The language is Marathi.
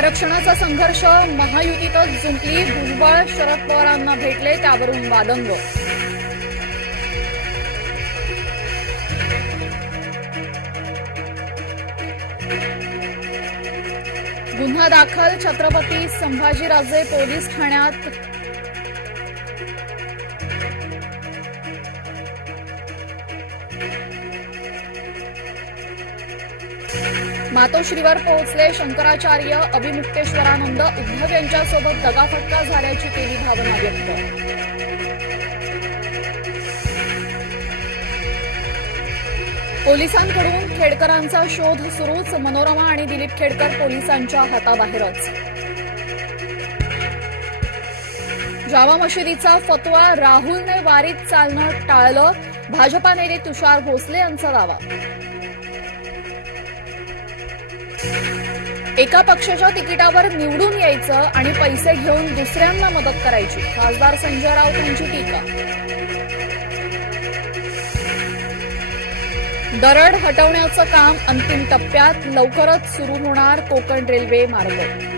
आरक्षणाचा संघर्ष महायुतीतच जुंपली भुजबळ शरद पवारांना भेटले त्यावरून वादंग. गुन्हा दाखल छत्रपती संभाजीराजे पोलीस ठाण्यात. मातोश्रीवर पोहोचले शंकराचार्य अभिमुक्तेश्वरानंद उद्धव यांच्यासोबत दगाफटका झाल्याची केली भावना व्यक्त. पोलिसांकडून खेडकरांचा शोध सुरूच. मनोरमा आणि दिलीप खेडकर पोलिसांच्या हाताबाहेरच. जामा मशिदीचा फतवा राहुलने वारीत चालणं टाळलं. भाजपा नेते तुषार भोसले यांचा दावा. एका पक्षाच्या तिकिटावर निवडून यायचं आणि पैसे घेऊन दुसऱ्यांना मदत करायची. खासदार संजय राऊत यांची टीका. दरड हटवण्याचं काम अंतिम टप्प्यात लवकरच सुरू होणार कोकण रेल्वे मार्ग.